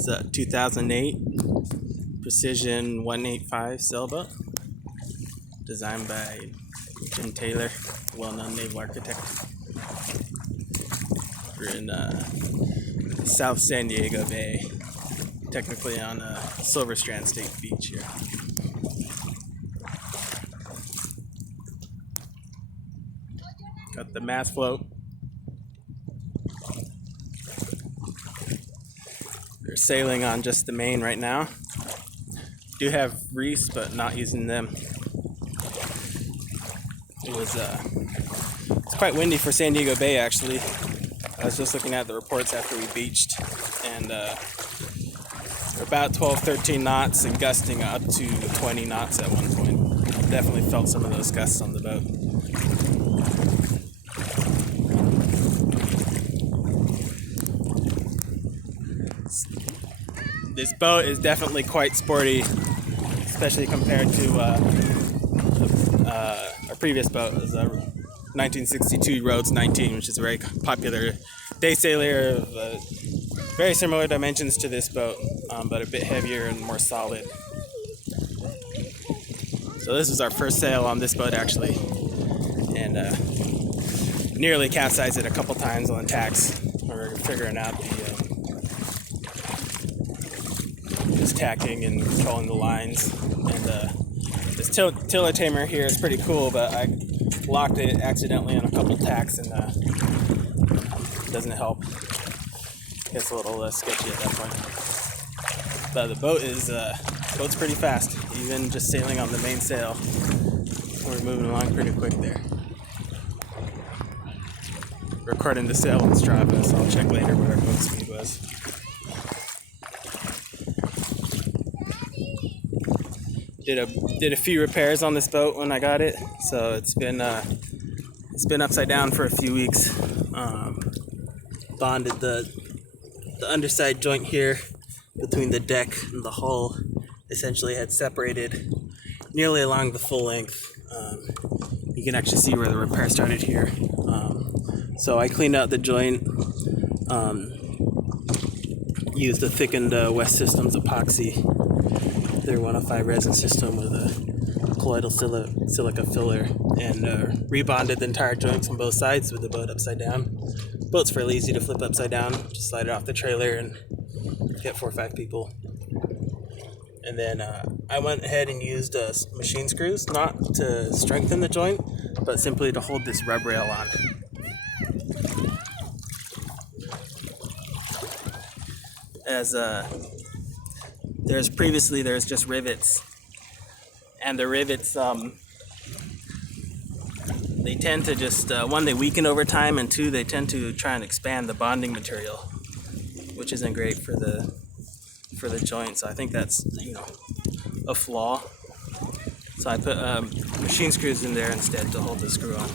It's a 2008 Precision 185 sailboat, designed by Jim Taylor, well-known naval architect. We're in South San Diego Bay, technically on Silverstrand State Beach here. Got the mast float. We're sailing on just the main right now. Do have reefs, but not using them. It's quite windy for San Diego Bay, actually. I was just looking at the reports after we beached, and we're about 12-13 knots and gusting up to 20 knots at one point. Definitely felt some of those gusts on the boat. This boat is definitely quite sporty, especially compared to our previous boat. It was a 1962 Rhodes 19, which is a very popular daysailer of very similar dimensions to this boat, but a bit heavier and more solid. So this was our first sail on this boat, actually, and nearly capsized it a couple times on tacks. We're figuring out just tacking and controlling the lines. And this tiller tamer here is pretty cool, but I locked it accidentally on a couple tacks, and doesn't help. Gets a little sketchy at that point. But the boat's pretty fast, even just sailing on the main sail. We're moving along pretty quick there. Recording the sail on Strava, so I'll check later what our boat speed was. Did a few repairs on this boat when I got it, so it's been upside down for a few weeks. Bonded the underside joint here between the deck and the hull. Essentially had separated nearly along the full length. You can actually see where the repair started here. So I cleaned out the joint, used a thickened West Systems epoxy, their 105 resin system with a colloidal silica filler, and rebonded the entire joints on both sides with the boat upside down. Boat's fairly easy to flip upside down. Just slide it off the trailer and get 4 or 5 people. And then I went ahead and used machine screws, not to strengthen the joint, but simply to hold this rub rail on. As there's just rivets, and the rivets they tend to just one, they weaken over time, and two, they tend to try and expand the bonding material, which isn't great for the joint. So I think that's a flaw. So I put machine screws in there instead to hold the screw on.